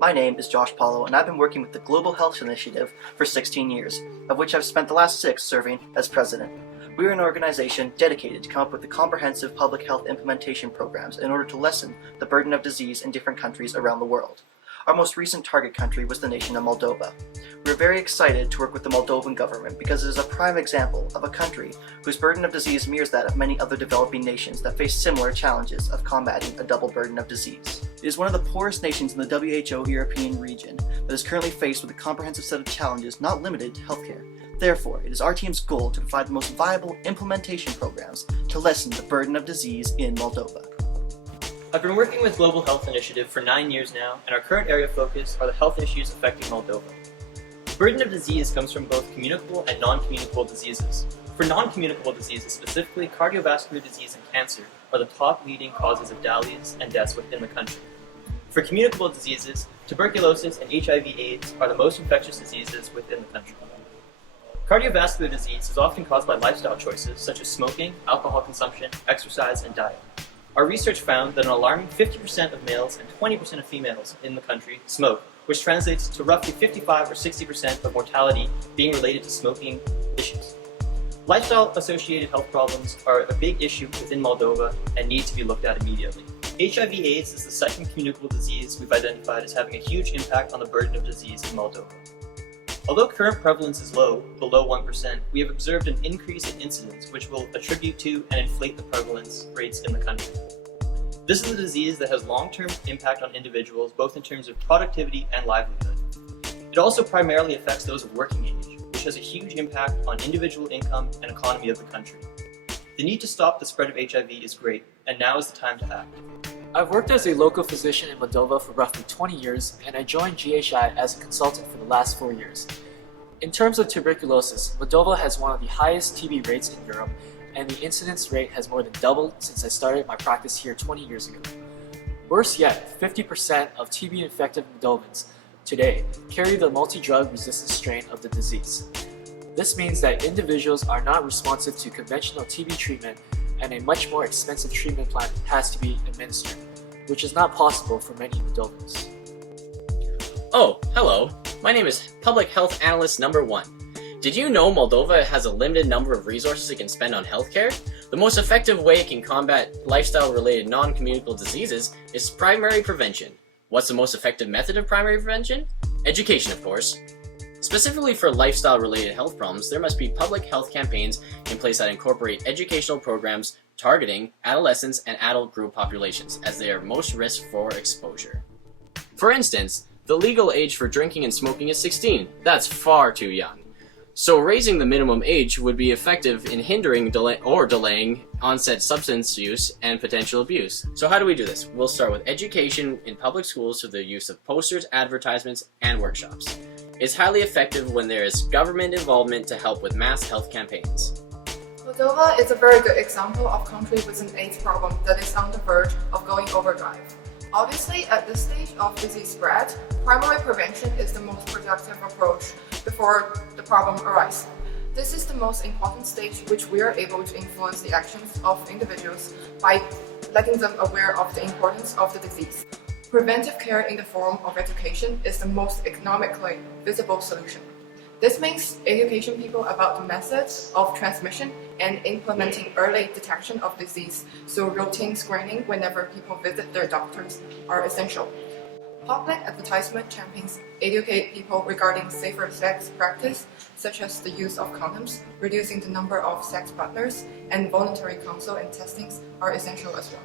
My name is Josh Paulo, and I've been working with the Global Health Initiative for 16 years, of which I've spent the last 6 serving as president. We are an organization dedicated to come up with the comprehensive public health implementation programs in order to lessen the burden of disease in different countries around the world. Our most recent target country was the nation of Moldova. We are very excited to work with the Moldovan government because it is a prime example of a country whose burden of disease mirrors that of many other developing nations that face similar challenges of combating a double burden of disease. It is one of the poorest nations in the WHO European region that is currently faced with a comprehensive set of challenges not limited to healthcare. Therefore, it is our team's goal to provide the most viable implementation programs to lessen the burden of disease in Moldova. I've been working with Global Health Initiative for 9 years now, and our current area of focus are the health issues affecting Moldova. The burden of disease comes from both communicable and non-communicable diseases. For non-communicable diseases, specifically cardiovascular disease and cancer, are the top leading causes of DALYs and deaths within the country. For communicable diseases, tuberculosis and HIV/AIDS are the most infectious diseases within the country. Cardiovascular disease is often caused by lifestyle choices such as smoking, alcohol consumption, exercise, and diet. Our research found that an alarming 50% of males and 20% of females in the country smoke, which translates to roughly 55 or 60% of mortality being related to smoking issues. Lifestyle-associated health problems are a big issue within Moldova and need to be looked at immediately. HIV/AIDS is the second communicable disease we've identified as having a huge impact on the burden of disease in Moldova. Although current prevalence is low, below 1%, we have observed an increase in incidence which will attribute to and inflate the prevalence rates in the country. This is a disease that has long-term impact on individuals both in terms of productivity and livelihood. It also primarily affects those of working age, which has a huge impact on individual income and economy of the country. The need to stop the spread of HIV is great, and now is the time to act. I've worked as a local physician in Moldova for roughly 20 years, and I joined GHI as a consultant for the last 4 years. In terms of tuberculosis, Moldova has one of the highest TB rates in Europe, and the incidence rate has more than doubled since I started my practice here 20 years ago. Worse yet, 50% of TB-infected Moldovans today carry the multi-drug resistant strain of the disease. This means that individuals are not responsive to conventional TB treatment, and a much more expensive treatment plan has to be administered, which is not possible for many Moldovans. Oh, hello. My name is Public Health Analyst number 1. Did you know Moldova has a limited number of resources it can spend on healthcare? The most effective way it can combat lifestyle-related non-communicable diseases is primary prevention. What's the most effective method of primary prevention? Education, of course. Specifically for lifestyle-related health problems, there must be public health campaigns in place that incorporate educational programs targeting adolescents and adult group populations, as they are most risk for exposure. For instance, the legal age for drinking and smoking is 16. That's far too young. So raising the minimum age would be effective in hindering delaying onset substance use and potential abuse. So how do we do this? We'll start with education in public schools through the use of posters, advertisements, and workshops. It's highly effective when there is government involvement to help with mass health campaigns. Moldova is a very good example of a country with an AIDS problem that is on the verge of going overdrive. Obviously, at this stage of disease spread, primary prevention is the most productive approach before the problem arises. This is the most important stage which we are able to influence the actions of individuals by letting them aware of the importance of the disease. Preventive care in the form of education is the most economically visible solution. This means educating people about the methods of transmission and implementing early detection of disease, so routine screening whenever people visit their doctors are essential. Public advertisement campaigns educate people regarding safer sex practice, such as the use of condoms, reducing the number of sex partners, and voluntary counsel and testings are essential as well.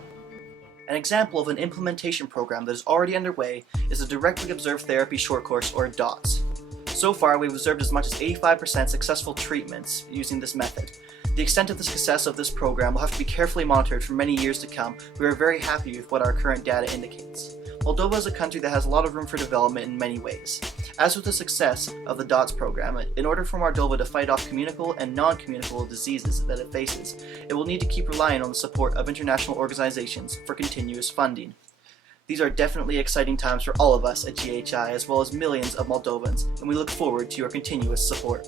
An example of an implementation program that is already underway is the Directly Observed Therapy Short Course, or DOTS. So far, we've observed as much as 85% successful treatments using this method. The extent of the success of this program will have to be carefully monitored for many years to come. We are very happy with what our current data indicates. Moldova is a country that has a lot of room for development in many ways. As with the success of the DOTS program, in order for Moldova to fight off communicable and non-communicable diseases that it faces, it will need to keep relying on the support of international organizations for continuous funding. These are definitely exciting times for all of us at GHI, as well as millions of Moldovans, and we look forward to your continuous support.